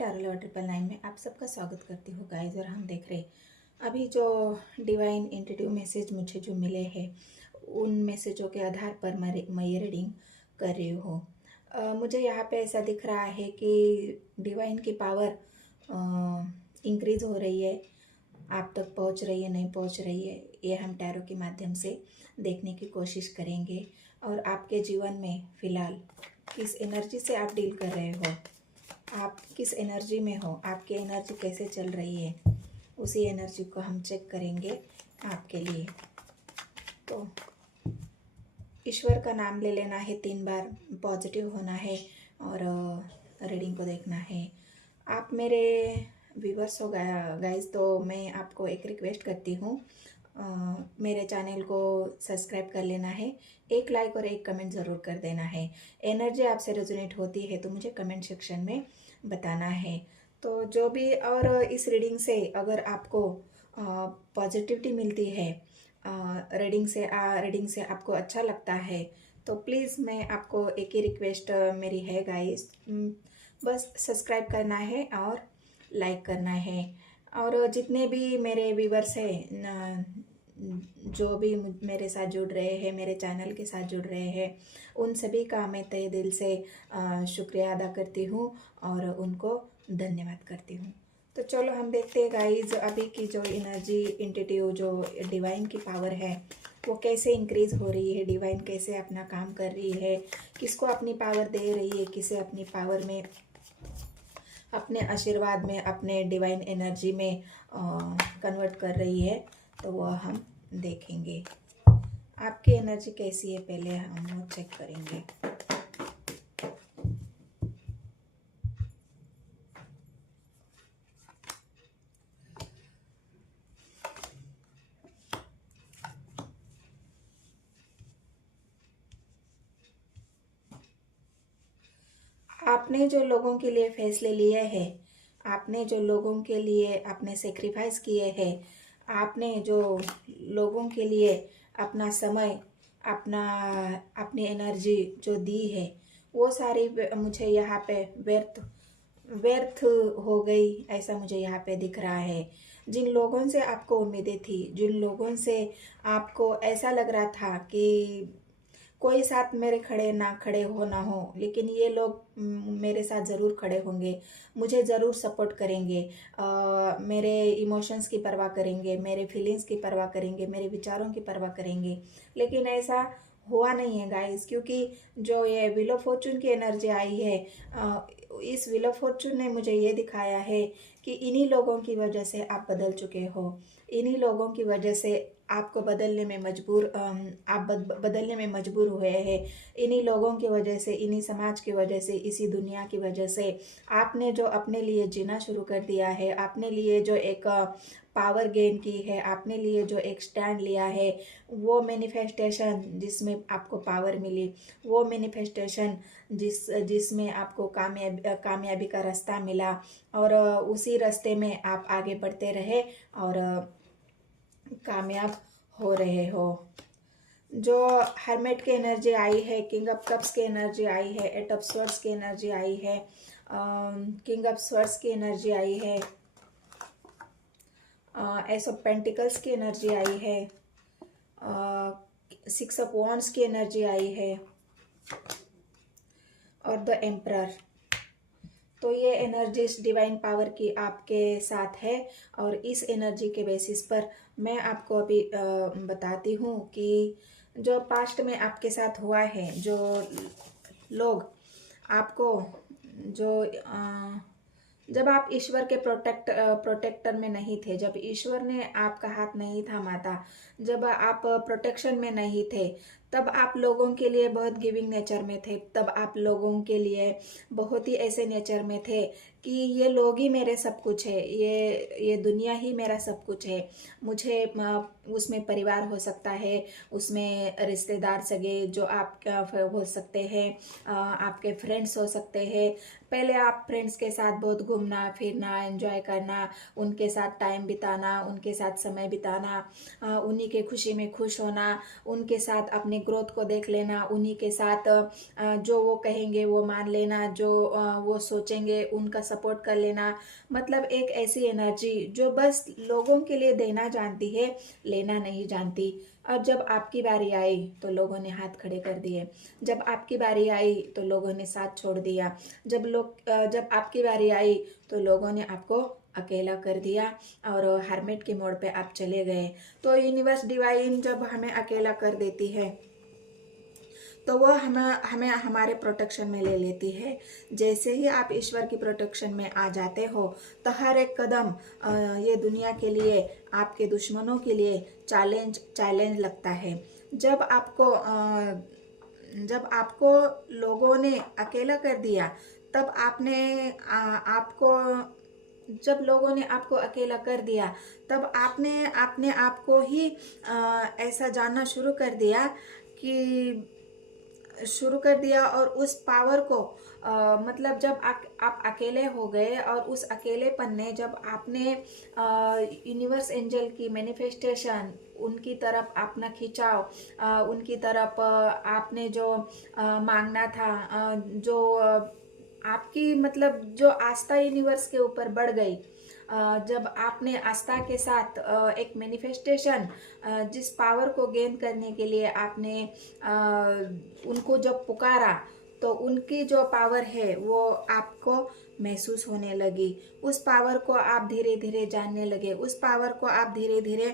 Tarot lover 999 में आप सबका स्वागत करती हूँ गाइज। और हम देख रहे अभी जो डिवाइन इंट्यूटिव मैसेज मुझे जो मिले हैं उन मैसेजों के आधार पर मैं ये रीडिंग कर रही हूँ। मुझे यहाँ पे ऐसा दिख रहा है कि डिवाइन की पावर इंक्रीज हो रही है, आप तक पहुँच रही है, नहीं पहुँच रही है, ये हम टैरो के माध्यम से देखने की कोशिश करेंगे। और आपके जीवन में फ़िलहाल किस एनर्जी से आप डील कर रहे हो, आप किस एनर्जी में हो, आपकी एनर्जी कैसे चल रही है, उसी एनर्जी को हम चेक करेंगे आपके लिए। तो ईश्वर का नाम ले लेना है 3 बार, पॉजिटिव होना है और रीडिंग को देखना है। आप मेरे व्यूवर्स हो गाइस, तो मैं आपको एक रिक्वेस्ट करती हूँ, मेरे चैनल को सब्सक्राइब कर लेना है, एक लाइक और एक कमेंट ज़रूर कर देना है। एनर्जी आपसे रेजोनेट होती है तो मुझे कमेंट सेक्शन में बताना है। तो जो भी, और इस रीडिंग से अगर आपको पॉजिटिविटी मिलती है, रीडिंग से आपको अच्छा लगता है, तो प्लीज़ मैं आपको एक ही रिक्वेस्ट मेरी है गाइस, बस सब्सक्राइब करना है और लाइक करना है। और जितने भी मेरे व्यूवर्स हैं, जो भी मेरे साथ जुड़ रहे हैं, मेरे चैनल के साथ जुड़ रहे हैं, उन सभी का मैं तहे दिल से शुक्रिया अदा करती हूँ और उनको धन्यवाद करती हूँ। तो चलो हम देखते हैं गाइज, अभी की जो एनर्जी इंट्यूटिव जो डिवाइन की पावर है वो कैसे इंक्रीज हो रही है, डिवाइन कैसे अपना काम कर रही है, किसको अपनी पावर दे रही है, किसे अपनी पावर में, अपने आशीर्वाद में, अपने डिवाइन एनर्जी में कन्वर्ट कर रही है। तो वह हम देखेंगे आपकी एनर्जी कैसी है, पहले हम वो चेक करेंगे। आपने जो लोगों के लिए फैसले लिए हैं, आपने जो लोगों के लिए अपने सेक्रीफाइस किए हैं, आपने जो लोगों के लिए अपना समय, अपनी एनर्जी जो दी है, वो सारी मुझे यहाँ पे व्यर्थ हो गई, ऐसा मुझे यहाँ पे दिख रहा है। जिन लोगों से आपको उम्मीदें थी, जिन लोगों से आपको ऐसा लग रहा था कि कोई साथ मेरे खड़े हो ना हो, लेकिन ये लोग मेरे साथ ज़रूर खड़े होंगे, मुझे ज़रूर सपोर्ट करेंगे, मेरे इमोशंस की परवाह करेंगे, मेरे फीलिंग्स की परवाह करेंगे, मेरे विचारों की परवाह करेंगे, लेकिन ऐसा हुआ नहीं है गाइस। क्योंकि जो ये व्हील ऑफ फॉर्चून की एनर्जी आई है, इस व्हील ऑफ फॉर्चून ने मुझे ये दिखाया है कि इन्हीं लोगों की वजह से आप बदल चुके हो, इन्हीं लोगों की वजह से आपको बदलने में बदलने में मजबूर हुए हैं, इन्हीं लोगों की वजह से, इन्हीं समाज की वजह से, इसी दुनिया की वजह से आपने जो अपने लिए जीना शुरू कर दिया है, आपने लिए जो एक पावर गेन की है, आपने लिए जो एक स्टैंड लिया है, वो मैनिफेस्टेशन जिसमें आपको पावर मिली, वो मैनिफेस्टेशन जिसमें आपको कामयाबी का रास्ता मिला, और उसी रास्ते में आप आगे बढ़ते रहे और कामयाब हो रहे हो। जो हर्मेट की एनर्जी आई है, किंग ऑफ कप्स की एनर्जी आई है, एट ऑफ स्वर्ड्स की एनर्जी आई है, किंग ऑफ स्वर्ड्स की एनर्जी आई है, एस ऑफ पेंटिकल्स की एनर्जी आई है, 6 ऑफ वॉन्ड्स की एनर्जी आई है और द एम्परर। तो ये एनर्जीज डिवाइन पावर की आपके साथ है, और इस एनर्जी के बेसिस पर मैं आपको अभी बताती हूँ कि जो पास्ट में आपके साथ हुआ है, जो लोग आपको, जो जब आप ईश्वर के प्रोटेक्टर में नहीं थे, जब ईश्वर ने आपका हाथ नहीं थामा था, जब आप प्रोटेक्शन में नहीं थे, तब आप लोगों के लिए बहुत गिविंग नेचर में थे, तब आप लोगों के लिए बहुत ही ऐसे नेचर में थे कि ये लोग ही मेरे सब कुछ है, ये दुनिया ही मेरा सब कुछ है। मुझे उसमें परिवार हो सकता है, उसमें रिश्तेदार सगे जो आपका हो सकते हैं, आपके फ्रेंड्स हो सकते हैं। पहले आप फ्रेंड्स के साथ बहुत घूमना फिरना, एंजॉय करना, उनके साथ टाइम बिताना, उनके साथ समय बिताना, उन्हीं के खुशी में खुश होना, उनके साथ अपने ग्रोथ को देख लेना, उन्हीं के साथ जो वो कहेंगे वो मान लेना, जो वो सोचेंगे उनका सपोर्ट कर लेना। मतलब एक ऐसी एनर्जी जो बस लोगों के लिए देना जानती है, लेना नहीं जानती। और जब आपकी बारी आई तो लोगों ने हाथ खड़े कर दिए, जब आपकी बारी आई तो लोगों ने साथ छोड़ दिया, जब आपकी बारी आई तो लोगों ने आपको अकेला कर दिया और हर्मिट के मोड़ पे आप चले गए। तो यूनिवर्स डिवाइन जब हमें अकेला कर देती है तो वो हमें हमारे प्रोटेक्शन में ले लेती है। जैसे ही आप ईश्वर की प्रोटेक्शन में आ जाते हो तो हर एक कदम ये दुनिया के लिए, आपके दुश्मनों के लिए चैलेंज लगता है। जब आपको लोगों ने अकेला कर दिया, तब आपको जब लोगों ने आपको अकेला कर दिया, तब आपने अपने आप को ही ऐसा जानना शुरू कर दिया और उस पावर को मतलब जब आप अकेले हो गए और उस अकेलेपन ने जब आपने यूनिवर्स एंजल की मैनिफेस्टेशन, उनकी तरफ अपना खिंचाव, उनकी तरफ आपने जो मांगना था, जो आपकी मतलब जो आस्था यूनिवर्स के ऊपर बढ़ गई, जब आपने आस्था के साथ एक मैनिफेस्टेशन, जिस पावर को गेन करने के लिए आपने उनको जब पुकारा, तो उनकी जो पावर है वो आपको महसूस होने लगी। उस पावर को आप धीरे धीरे जानने लगे, उस पावर को आप धीरे धीरे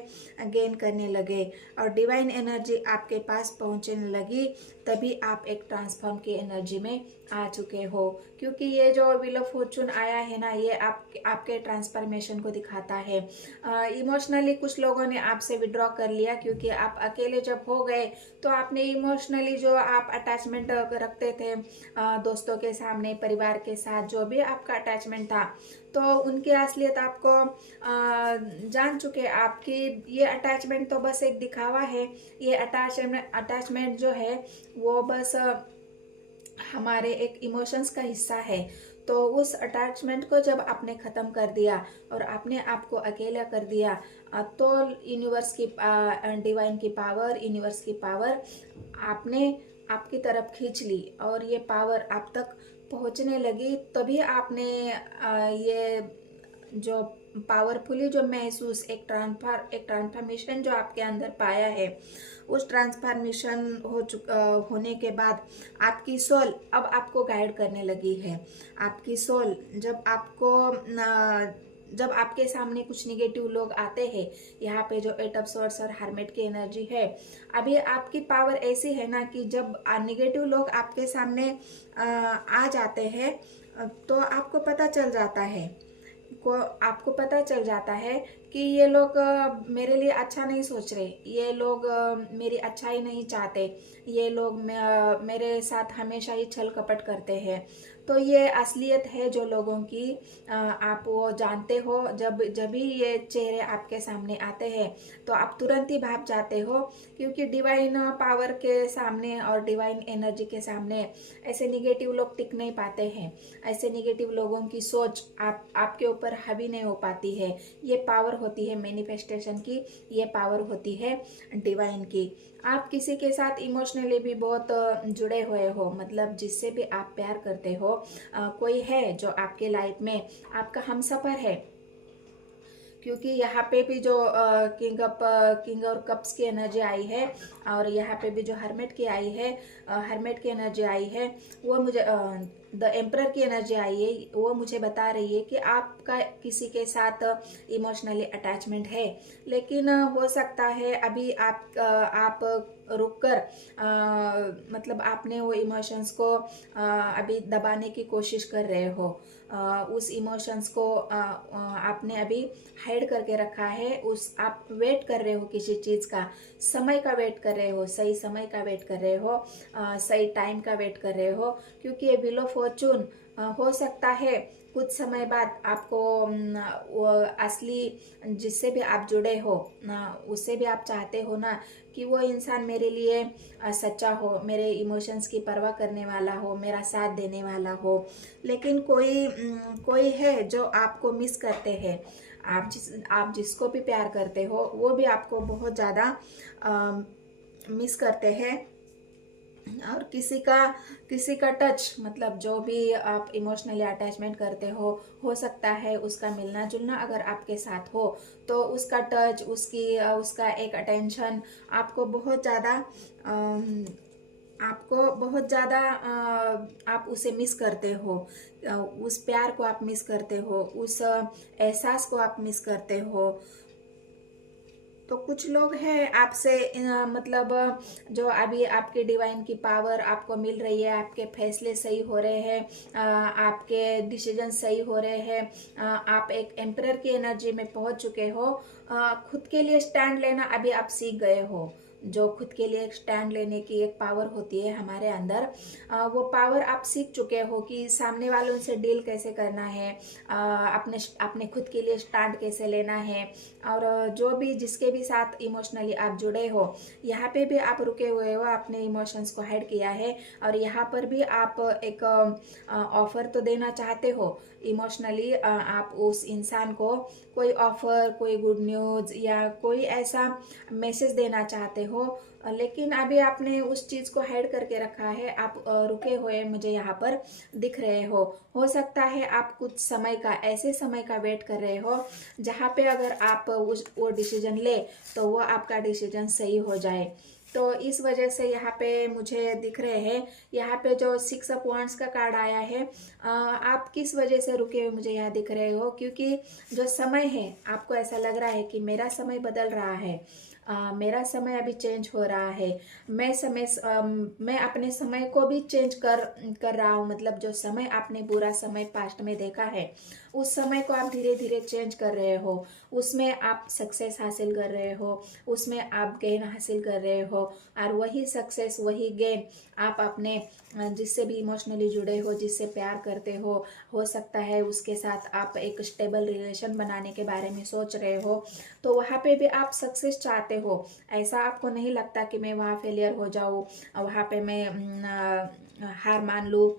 गेन करने लगे और डिवाइन एनर्जी आपके पास पहुंचने लगी। तभी आप एक ट्रांसफॉर्म की एनर्जी में आ चुके हो, क्योंकि ये जो व्हील ऑफ फॉर्चून आया है ना, ये आपके ट्रांसफॉर्मेशन को दिखाता है। इमोशनली कुछ लोगों ने आपसे विड्रॉ कर लिया, क्योंकि आप अकेले जब हो गए तो आपने इमोशनली जो आप अटैचमेंट रखते थे दोस्तों के सामने, परिवार के साथ, जो भी आपका अटैचमेंट था, तो उनकी असलियत आपको जान चुके। आपकी ये अटैचमेंट तो बस एक दिखावा है, ये अटैचमेंट जो है वो बस हमारे एक इमोशंस का हिस्सा है। तो उस अटैचमेंट को जब आपने ख़त्म कर दिया और आपने आपको अकेला कर दिया, तो यूनिवर्स की डिवाइन की पावर, यूनिवर्स की पावर आपने आपकी तरफ खींच ली और ये पावर आप तक पहुंचने लगी। तभी आपने ये जो पावरफुली जो महसूस एक ट्रांसफॉर्मेशन जो आपके अंदर पाया है, उस ट्रांसफॉर्मेशन होने के बाद आपकी सोल अब आपको गाइड करने लगी है। आपकी सोल जब आपके सामने कुछ निगेटिव लोग आते हैं, यहाँ पे जो 8 ऑफ सॉर्ड्स और हर्मिट की एनर्जी है, अभी आपकी पावर ऐसी है ना कि जब निगेटिव लोग आपके सामने आ जाते हैं तो आपको पता चल जाता है कि ये लोग मेरे लिए अच्छा नहीं सोच रहे, ये लोग मेरी अच्छाई नहीं चाहते, ये लोग मेरे साथ हमेशा ही छल कपट करते हैं। तो ये असलियत है जो लोगों की, आप वो जानते हो। जब भी ये चेहरे आपके सामने आते हैं तो आप तुरंत ही भाग जाते हो, क्योंकि डिवाइन पावर के सामने और डिवाइन एनर्जी के सामने ऐसे निगेटिव लोग टिक नहीं पाते हैं। ऐसे निगेटिव लोगों की सोच आपके ऊपर हावी नहीं हो पाती है। ये पावर होती है मैनिफेस्टेशन की, ये पावर होती है डिवाइन की। आप किसी के साथ इमोशनली भी बहुत जुड़े हुए हो, मतलब जिससे भी आप प्यार करते हो, कोई है जो आपके लाइफ में आपका हमसफर है। क्योंकि यहाँ पे भी जो किंग और कप्स की एनर्जी आई है और यहाँ पे भी जो हर्मिट की आई है, हर्मिट की एनर्जी आई है, वो मुझे द एम्परर की एनर्जी आई है, वो मुझे बता रही है कि आपका किसी के साथ इमोशनली अटैचमेंट है। लेकिन हो सकता है अभी आप रुक कर मतलब आपने वो इमोशंस को अभी दबाने की कोशिश कर रहे हो। उस इमोशंस को आपने अभी हाइड करके रखा है। आप वेट कर रहे हो किसी चीज़ का, समय का वेट कर रहे हो, सही समय का वेट कर रहे हो, सही टाइम का वेट कर रहे हो। क्योंकि ये व्हील ऑफ फॉर्चून हो सकता है कुछ समय बाद आपको वो असली जिससे भी आप जुड़े हो उससे भी आप चाहते हो ना कि वो इंसान मेरे लिए सच्चा हो, मेरे इमोशंस की परवाह करने वाला हो, मेरा साथ देने वाला हो। लेकिन कोई है जो आपको मिस करते हैं। आप जिसको भी प्यार करते हो वो भी आपको बहुत ज़्यादा मिस करते हैं। और किसी का टच, मतलब जो भी आप इमोशनली अटैचमेंट करते हो सकता है उसका मिलना जुलना अगर आपके साथ हो, तो उसका टच, उसका एक अटेंशन आपको बहुत ज़्यादा आप उसे मिस करते हो। उस प्यार को आप मिस करते हो, उस एहसास को आप मिस करते हो। तो कुछ लोग हैं आपसे मतलब जो अभी आपके डिवाइन की पावर आपको मिल रही है, आपके फैसले सही हो रहे हैं, आपके डिसीजन सही हो रहे हैं, आप एक एम्परर की एनर्जी में पहुंच चुके हो। खुद के लिए स्टैंड लेना अभी आप सीख गए हो। जो खुद के लिए एक स्टैंड लेने की एक पावर होती है हमारे अंदर, वो पावर आप सीख चुके हो कि सामने वालों से डील कैसे करना है, अपने अपने खुद के लिए स्टैंड कैसे लेना है। और जो भी जिसके भी साथ इमोशनली आप जुड़े हो, यहाँ पे भी आप रुके हुए हो, अपने इमोशंस को हाइड किया है, और यहाँ पर भी आप एक ऑफर तो देना चाहते हो इमोशनली। आप उस इंसान को कोई ऑफर, कोई गुड न्यूज़ या कोई ऐसा मैसेज देना चाहते हो, लेकिन अभी आपने उस चीज़ को हाइड करके रखा है। आप रुके हुए मुझे यहाँ पर दिख रहे हो सकता है आप कुछ समय का, ऐसे समय का वेट कर रहे हो जहाँ पे अगर आप वो डिसीजन ले तो वो आपका डिसीजन सही हो जाए। तो इस वजह से यहाँ पे मुझे दिख रहे हैं, यहाँ पे जो 6 ऑफ वांड्स का कार्ड आया है, आप किस वजह से रुके हुए मुझे यहाँ दिख रहे हो, क्योंकि जो समय है आपको ऐसा लग रहा है कि मेरा समय बदल रहा है, मेरा समय अभी चेंज हो रहा है। मैं अपने समय को भी चेंज कर रहा हूँ। मतलब जो समय आपने बुरा समय पास्ट में देखा है, उस समय को आप धीरे धीरे चेंज कर रहे हो, उसमें आप सक्सेस हासिल कर रहे हो, उसमें आप गेन हासिल कर रहे हो, और वही सक्सेस, वही गेन आप अपने जिससे भी इमोशनली जुड़े हो, जिससे प्यार करते हो सकता है उसके साथ आप एक स्टेबल रिलेशन बनाने के बारे में सोच रहे हो, तो वहाँ पे भी आप सक्सेस चाहते हो। ऐसा आपको नहीं लगता कि मैं वहाँ फेलियर हो जाऊँ, वहाँ पे मैं हार मान लूँ।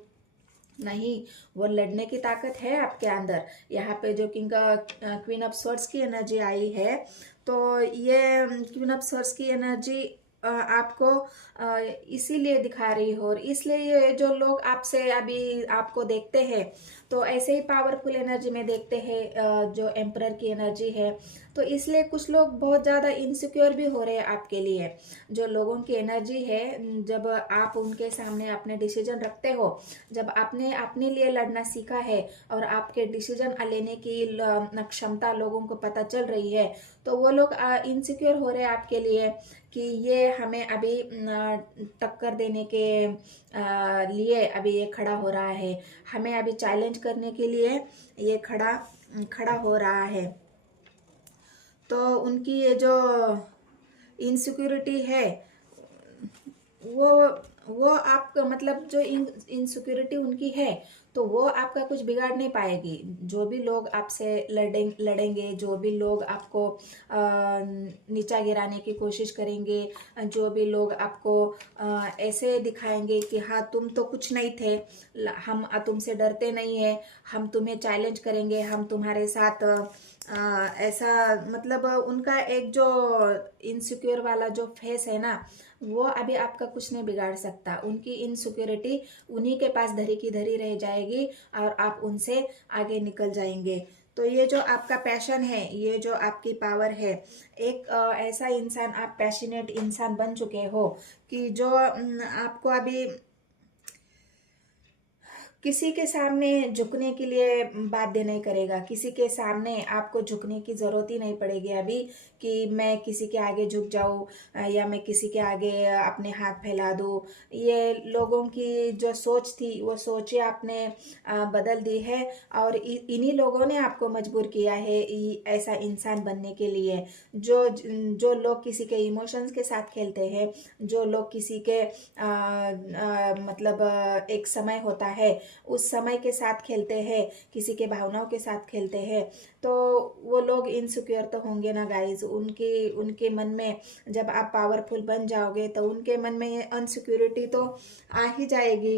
नहीं, वो लड़ने की ताकत है आपके अंदर। यहाँ पे जो क्वीन ऑफ स्वॉर्ड्स की एनर्जी आई है, तो ये क्वीन ऑफ स्वॉर्ड्स की एनर्जी आपको इसीलिए दिखा रही हो, और इसलिए ये जो लोग आपसे अभी आपको देखते हैं तो ऐसे ही पावरफुल एनर्जी में देखते हैं, जो एम्परर की एनर्जी है, तो इसलिए कुछ लोग बहुत ज़्यादा इनसिक्योर भी हो रहे हैं आपके लिए। जो लोगों की एनर्जी है, जब आप उनके सामने अपने डिसीजन रखते हो, जब आपने अपने लिए लड़ना सीखा है और आपके डिसीजन लेने की क्षमता लोगों को पता चल रही है, तो वो लोग इनसिक्योर हो रहे हैं आपके लिए कि ये हमें अभी टक्कर देने के लिए अभी ये खड़ा हो रहा है, हमें अभी चैलेंज करने के लिए ये खड़ा हो रहा है। तो उनकी ये जो इनसिक्योरिटी है, वो वो आपका मतलब जो इनसिक्योरिटी उनकी है, तो वो आपका कुछ बिगाड़ नहीं पाएगी। जो भी लोग आपसे लड़ेंगे, जो भी लोग आपको नीचा गिराने की कोशिश करेंगे, जो भी लोग आपको ऐसे दिखाएंगे कि हाँ तुम तो कुछ नहीं थे, हम तुमसे डरते नहीं है, हम तुम्हें चैलेंज करेंगे, हम तुम्हारे साथ ऐसा, मतलब उनका एक जो इनसिक्योर वाला जो फेस है ना, वो अभी आपका कुछ नहीं बिगाड़ सकता। उनकी इनसिक्योरिटी उन्हीं के पास धरी की धरी रह जाएगी और आप उनसे आगे निकल जाएंगे। तो ये जो आपका पैशन है, ये जो आपकी पावर है, एक ऐसा इंसान, आप पैशनेट इंसान बन चुके हो कि जो आपको अभी किसी के सामने झुकने के लिए बाध्य नहीं करेगा। किसी के सामने आपको झुकने की ज़रूरत ही नहीं पड़ेगी अभी कि मैं किसी के आगे झुक जाऊँ या मैं किसी के आगे अपने हाथ फैला दूँ। ये लोगों की जो सोच थी, वो सोचें आपने बदल दी है, और इन्हीं लोगों ने आपको मजबूर किया है ऐसा इंसान बनने के लिए। जो लोग किसी के इमोशंस के साथ खेलते हैं, जो लोग किसी के मतलब एक समय होता है उस समय के साथ खेलते हैं, किसी के भावनाओं के साथ खेलते हैं, तो वो लोग इनसिक्योर तो होंगे ना गाइज। उनके मन में जब आप पावरफुल बन जाओगे तो उनके मन में ये अनसिक्योरिटी तो आ ही जाएगी।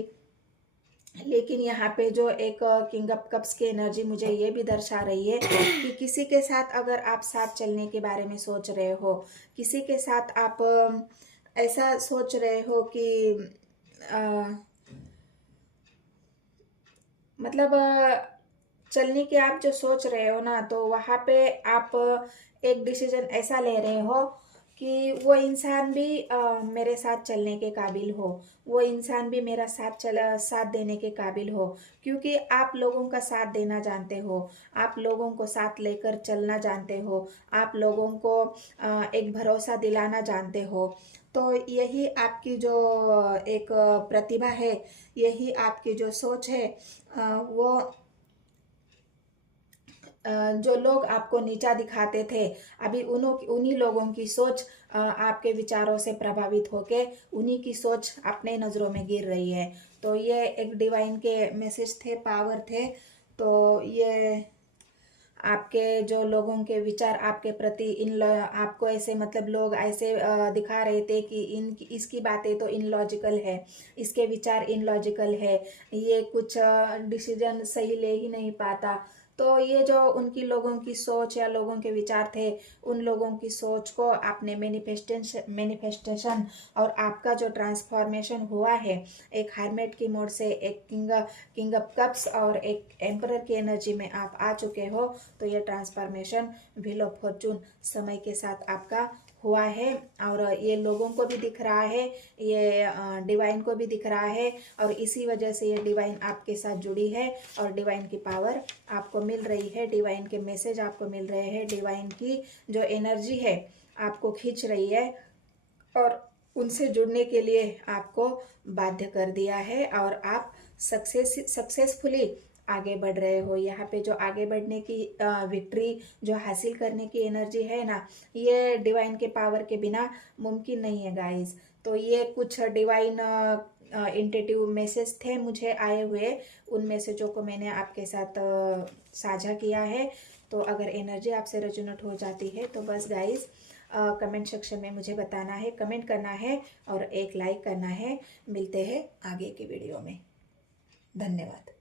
लेकिन यहाँ पे जो एक किंग ऑफ कप्स की एनर्जी मुझे ये भी दर्शा रही है कि किसी के साथ अगर आप साथ चलने के बारे में सोच रहे हो, किसी के साथ आप ऐसा सोच रहे हो कि मतलब चलने की आप जो सोच रहे हो ना, तो वहाँ पे आप एक डिसीजन ऐसा ले रहे हो कि वो इंसान भी मेरे साथ चलने के काबिल हो, वो इंसान भी मेरा साथ देने के काबिल हो, क्योंकि आप लोगों का साथ देना जानते हो, आप लोगों को साथ लेकर चलना जानते हो, आप लोगों को एक भरोसा दिलाना जानते हो। तो यही आपकी जो एक प्रतिभा है, यही आपकी जो सोच है, वो जो लोग आपको नीचा दिखाते थे, अभी उन्हीं लोगों की सोच आपके विचारों से प्रभावित होके उन्हीं की सोच अपने नज़रों में गिर रही है। तो ये एक डिवाइन के मैसेज थे, पावर थे। तो ये आपके जो लोगों के विचार आपके प्रति आपको ऐसे मतलब लोग ऐसे दिखा रहे थे कि इसकी बातें तो इनलॉजिकल है, इसके विचार इनलॉजिकल है, ये कुछ डिसीजन सही ले ही नहीं पाता। तो ये जो उनकी लोगों की सोच या लोगों के विचार थे, उन लोगों की सोच को आपने मैनिफेस्टेशन और आपका जो ट्रांसफॉर्मेशन हुआ है, एक हर्मेट की मोड से एक किंग ऑफ कप्स और एक एम्परर की एनर्जी में आप आ चुके हो। तो ये ट्रांसफॉर्मेशन व्हील ऑफ फॉर्चून समय के साथ आपका हुआ है, और ये लोगों को भी दिख रहा है, ये डिवाइन को भी दिख रहा है, और इसी वजह से ये डिवाइन आपके साथ जुड़ी है, और डिवाइन की पावर आपको मिल रही है, डिवाइन के मैसेज आपको मिल रहे हैं, डिवाइन की जो एनर्जी है आपको खींच रही है, और उनसे जुड़ने के लिए आपको बाध्य कर दिया है, और आप सक्सेसफुली आगे बढ़ रहे हो। यहाँ पे जो आगे बढ़ने की विक्ट्री जो हासिल करने की एनर्जी है ना, ये डिवाइन के पावर के बिना मुमकिन नहीं है गाइस। तो ये कुछ डिवाइन इंटेटिव मैसेज थे मुझे आए हुए, उन मैसेजों को मैंने आपके साथ साझा किया है। तो अगर एनर्जी आपसे रेजोनेट हो जाती है तो बस गाइस कमेंट सेक्शन में मुझे बताना है, कमेंट करना है और एक लाइक करना है। मिलते हैं आगे की वीडियो में। धन्यवाद।